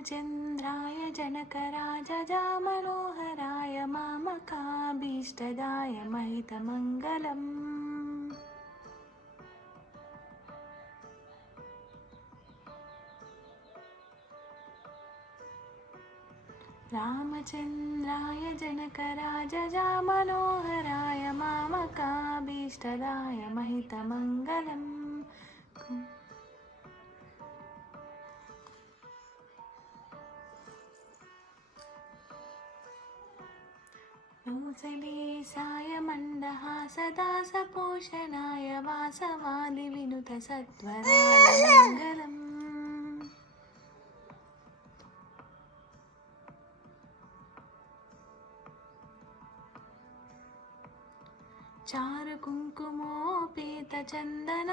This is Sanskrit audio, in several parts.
रामचन्द्राय जनकराजजामनोहराय मामकाभीष्टदाय महितमङ्गलम् रामचन्द्राय जनकराजजामनोहराय मामकाभीष्टदाय महितमङ्गलम् कौसलेशाय मन्दहासदासपोषणाय वासवादिविनुतसत्वराय मङ्गलम्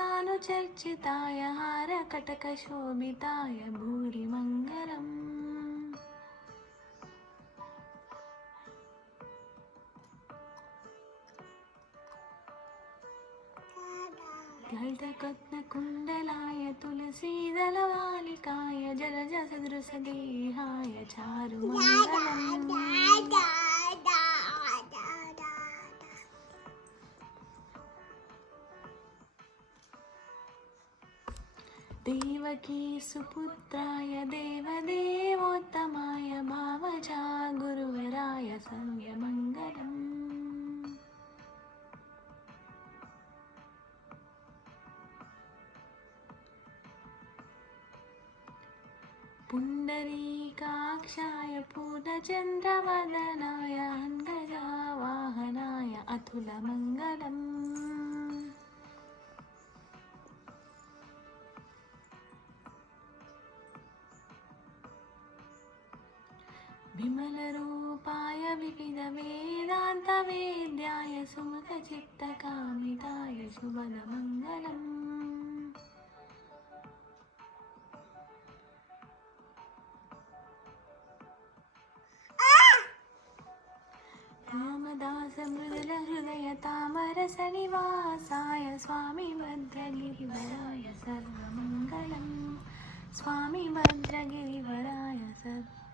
चारुकुङ्कुमोपेतचन्दनानुचर्चिताय हारकटकशोभिताय भूरिमङ्गलम् ललितकत्नकुण्डलाय तुलसीदलवालिकाय जलजसदृशदेहाय चारुमङ्गलम् देवकी सुपुत्राय देवदेवोत्तमाय भावजा गुरुवराय सौम्यमङ्गलम् पुण्डरीकाक्षाय पूर्णचन्द्रवदनाय अङ्गजावाहनाय अतुलमङ्गलम् विमलरूपाय विविधवेदान्तवेद्याय सुमुखचित्तकामिताय शुभदमङ्गलम् रामदासमृदुलहृदयतामरसनिवासाय स्वामी भद्रगिरिवराय सर्वमङ्गलम् स्वामी भद्रगिरिवराय सर्व